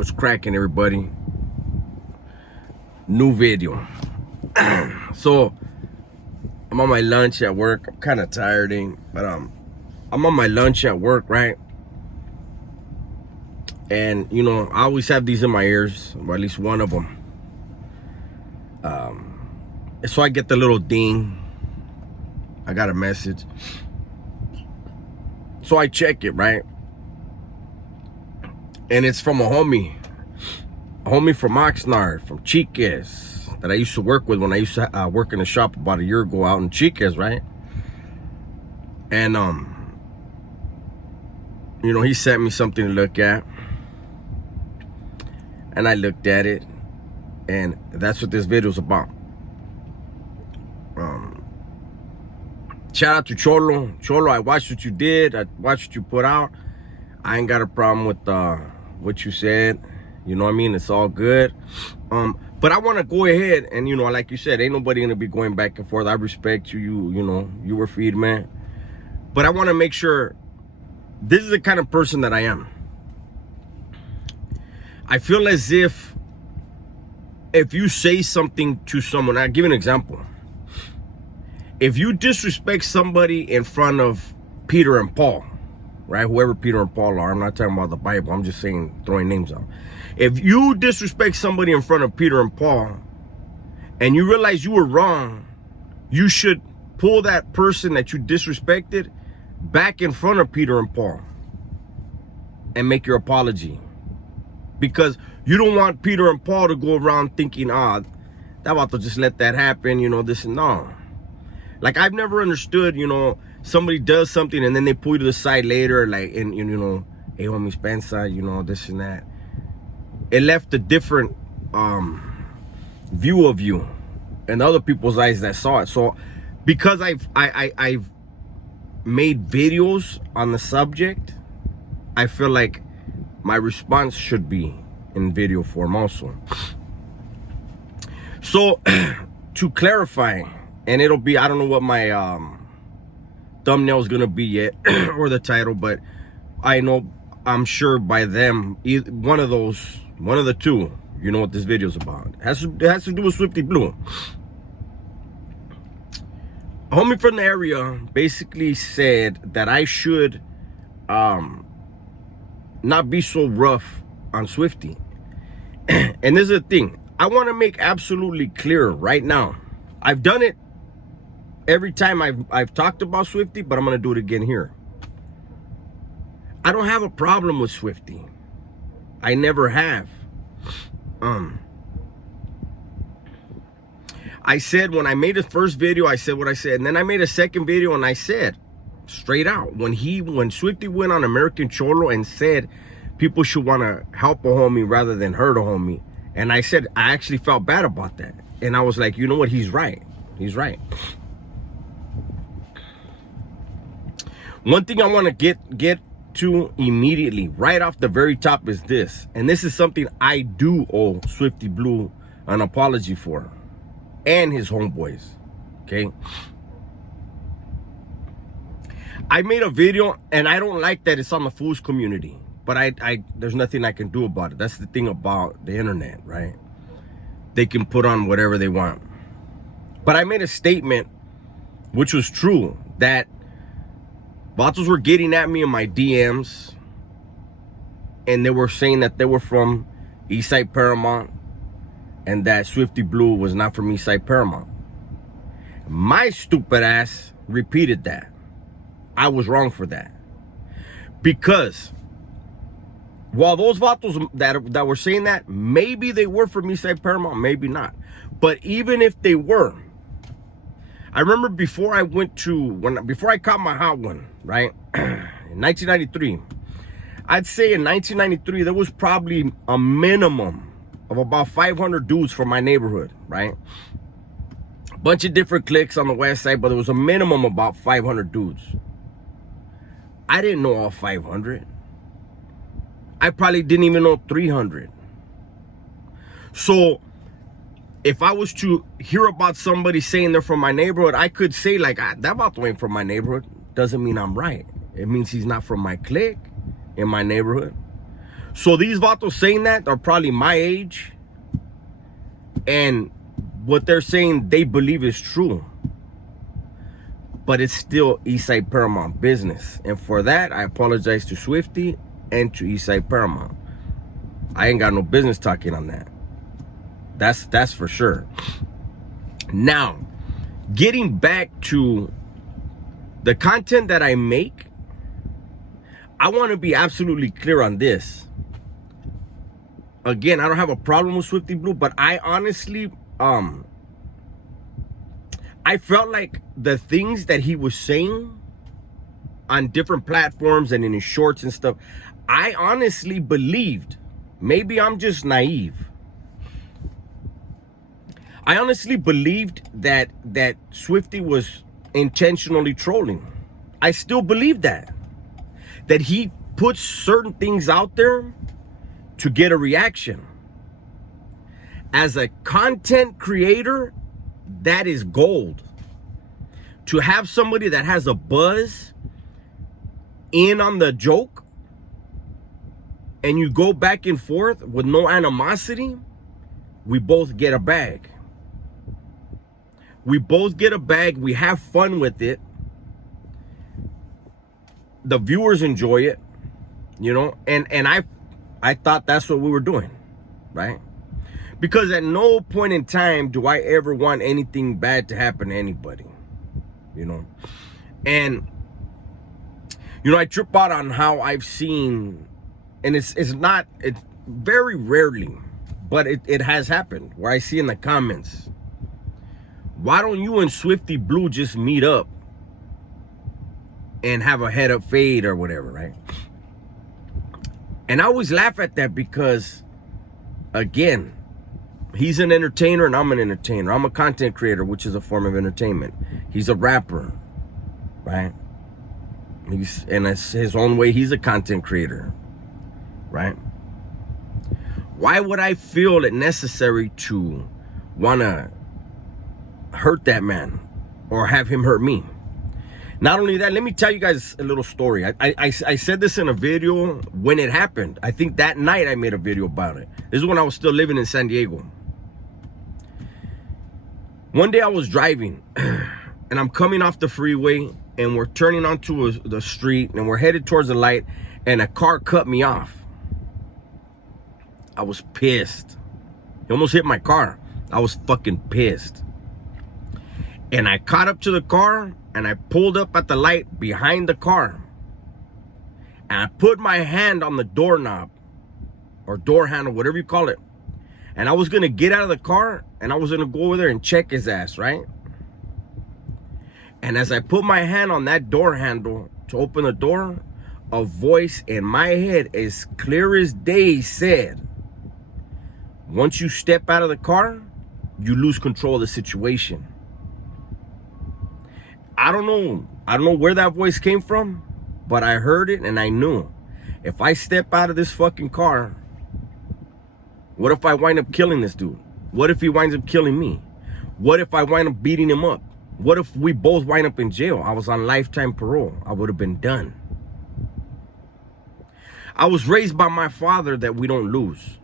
What's cracking, everybody? New video. So I'm on my lunch at work. I'm kind of tiring, but I'm on my lunch at work, right? And you know, I always have these in my ears, or at least one of them. So I get the little ding. I got a message. So I check it, right? And it's from a homie from Oxnard, from Chiques, that I used to work with when I used to work in a shop about a year ago out in Chiques, right? And you know, he sent me something to look at, and I looked at it, and that's what this video is about. Shout out to Cholo. Cholo, I watched what you did. I watched what you put out. I ain't got a problem with what you said. You know what I mean? It's all good. But I want to go ahead and, you know, like you said, ain't nobody gonna be going back and forth. I respect you. You know, you were feed, man. But I want to make sure this is the kind of person that I am. I feel as if you say something to someone, I'll give you an example. If you disrespect somebody in front of Peter and Paul, right? Whoever Peter and Paul are, I'm not talking about the Bible. I'm just saying, throwing names out. If you disrespect somebody in front of Peter and Paul, and you realize you were wrong, you should pull that person that you disrespected back in front of Peter and Paul and make your apology. Because you don't want Peter and Paul to go around thinking, that about to just let that happen, you know, this and no. Like, I've never understood, you know, somebody does something and then they pull you to the side later, like, and you know, hey, homie Spencer, you know, this and that. It left a different view of you and other people's eyes that saw it. So because I've made videos on the subject, I feel like my response should be in video form also. So to clarify, and it'll be, I don't know what my thumbnail is gonna be yet or the title, but I'm sure by them, one of the two, you know what this video is about. It has to do with Swifty Blue. A homie from the area basically said that I should not be so rough on Swifty. And this is the thing, I want to make absolutely clear right now. I've done it every time I've talked about Swifty, but I'm gonna do it again here. I don't have a problem with Swifty. I never have. I said when I made the first video, I said what I said, and then I made a second video and I said straight out, when Swifty went on American Cholo and said people should want to help a homie rather than hurt a homie, and I said I actually felt bad about that, and I was like, you know what, he's right. One thing I want to get to immediately, right off the very top, is this, and this is something I do owe Swifty Blue an apology for, and his homeboys. Okay, I made a video, and I don't like that it's on the Fools community, but I there's nothing I can do about it. That's the thing about the internet, right? They can put on whatever they want. But I made a statement, which was true, that vatos were getting at me in my DMs, and they were saying that they were from Eastside Paramount, and that Swifty Blue was not from Eastside Paramount. My stupid ass repeated that. I was wrong for that. Because while those vatos that were saying that, maybe they were from Eastside Paramount, maybe not. But even if they were, I remember before I caught my hot one, right, in 1993, I'd say in 1993, there was probably a minimum of about 500 dudes from my neighborhood, right? A bunch of different cliques on the west side, but there was a minimum of about 500 dudes. I didn't know all 500. I probably didn't even know 300. So if I was to hear about somebody saying they're from my neighborhood, I could say, like, that vato ain't from my neighborhood. Doesn't mean I'm right. It means he's not from my clique in my neighborhood. So these vatos saying that are probably my age, and what they're saying they believe is true, but it's still Eastside Paramount business. And for that, I apologize to Swifty and to Eastside Paramount. I ain't got no business talking on that. That's for sure. Now, getting back to the content that I make, I want to be absolutely clear on this. Again, I don't have a problem with Swifty Blue, but I honestly, I felt like the things that he was saying on different platforms and in his shorts and stuff, I honestly believed, maybe I'm just naive, I honestly believed that Swifty was intentionally trolling. I still believe that he puts certain things out there to get a reaction. As a content creator, that is gold. To have somebody that has a buzz in on the joke and you go back and forth with no animosity, we both get a bag. We both get a bag. We have fun with it. The viewers enjoy it, you know, and I thought that's what we were doing, right? Because at no point in time do I ever want anything bad to happen to anybody, you know. And you know, I trip out on how I've seen, and it's very rarely, but it has happened, where I see in the comments, why don't you and Swifty Blue just meet up and have a head up fade or whatever, right? And I always laugh at that because, again, he's an entertainer and I'm an entertainer. I'm a content creator, which is a form of entertainment. He's a rapper, right? He's in his own way, he's a content creator, right? Why would I feel it necessary to want to hurt that man or have him hurt me? Not only that, let me tell you guys a little story. I said this in a video when it happened. I think that night I made a video about it. This is when I was still living in San Diego. One day I was driving and I'm coming off the freeway and we're turning onto the street and we're headed towards the light and a car cut me off. I was pissed. He almost hit my car. I was fucking pissed. And I caught up to the car and I pulled up at the light behind the car. And I put my hand on the doorknob or door handle, whatever you call it. And I was going to get out of the car and I was going to go over there and check his ass, right? And as I put my hand on that door handle to open the door, a voice in my head as clear as day said, once you step out of the car, you lose control of the situation. I don't know where that voice came from, but I heard it and I knew if I step out of this fucking car, what if I wind up killing this dude? What if he winds up killing me? What if I wind up beating him up? What if we both wind up in jail? I was on lifetime parole. I would have been done. I was raised by my father that we don't lose.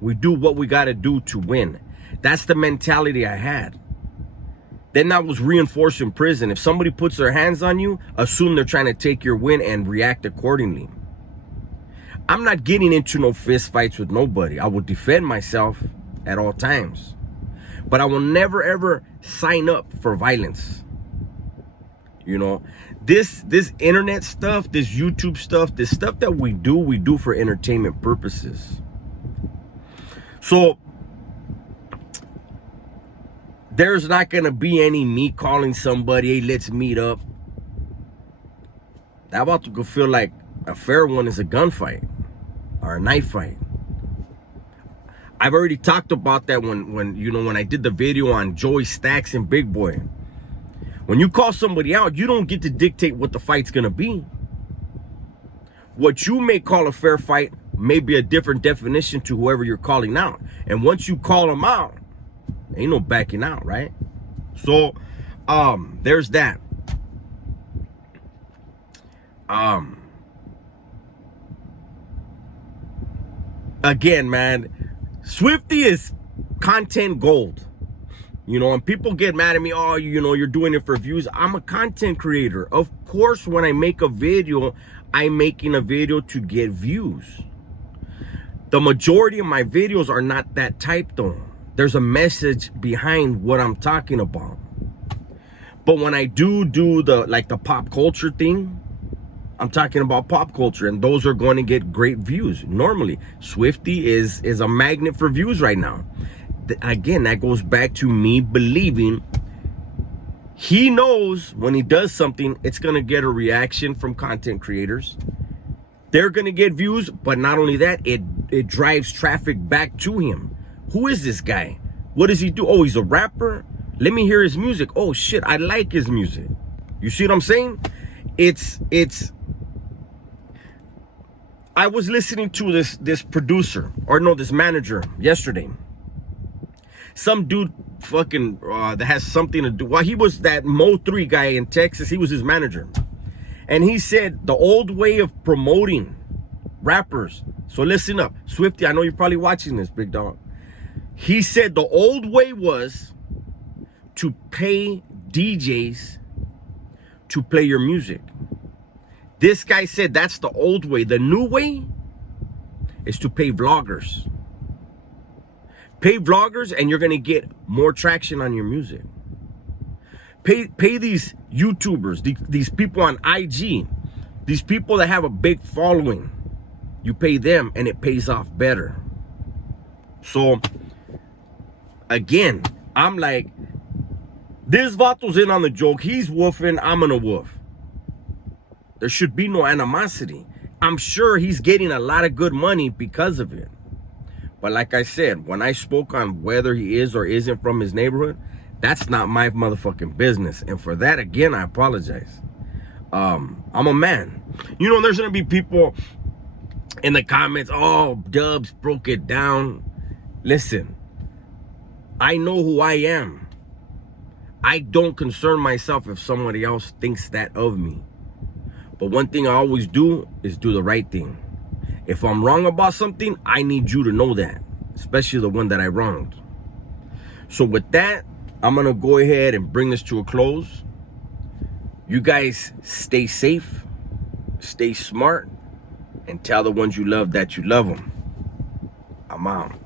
We do what we got to do to win. That's the mentality I had. Then that was reinforced in prison. If somebody puts their hands on you, assume they're trying to take your win and react accordingly. I'm not getting into no fist fights with nobody. I will defend myself at all times. But I will never ever sign up for violence. You know, this internet stuff, this YouTube stuff, this stuff that we do for entertainment purposes. So there's not going to be any me calling somebody, hey, let's meet up. That about to go feel like a fair one is a gunfight or a knife fight. I've already talked about that when I did the video on Joey Stacks and Big Boy. When you call somebody out, you don't get to dictate what the fight's going to be. What you may call a fair fight may be a different definition to whoever you're calling out. And once you call them out, ain't no backing out, right? So, there's that. again, man, Swifty is content gold. You know, and people get mad at me, oh, you know, you're doing it for views. I'm a content creator. Of course, when I make a video, I'm making a video to get views. The majority of my videos are not that type though. There's a message behind what I'm talking about. But when I do the pop culture thing, I'm talking about pop culture, and those are going to get great views. Normally, Swifty is a magnet for views right now. Again, that goes back to me believing he knows when he does something, it's going to get a reaction from content creators. They're going to get views, but not only that, it drives traffic back to him. Who is this guy? What does he do? Oh, he's a rapper? Let me hear his music. Oh, shit, I like his music. You see what I'm saying? I was listening to this producer, or no, this manager yesterday. Some dude fucking that has something to do. Well, he was that Mo3 guy in Texas. He was his manager. And he said the old way of promoting rappers. So listen up. Swifty, I know you're probably watching this, big dog. He said the old way was to pay DJs to play your music. This guy said that's the old way. The new way is to pay vloggers. Pay vloggers and you're going to get more traction on your music. Pay these YouTubers, these people on IG, these people that have a big following. You pay them and it pays off better. So, again, I'm like, this vato's in on the joke. He's woofing, I'm gonna woof. There should be no animosity. I'm sure he's getting a lot of good money because of it. But like I said, when I spoke on whether he is or isn't from his neighborhood, that's not my motherfucking business. And for that, again, I apologize. I'm a man. You know, there's going to be people in the comments, oh, Dubs broke it down. Listen, I know who I am. I don't concern myself if somebody else thinks that of me. But one thing I always do is do the right thing. If I'm wrong about something, I need you to know that, especially the one that I wronged. So with that, I'm going to go ahead and bring this to a close. You guys stay safe, stay smart, and tell the ones you love that you love them. I'm out.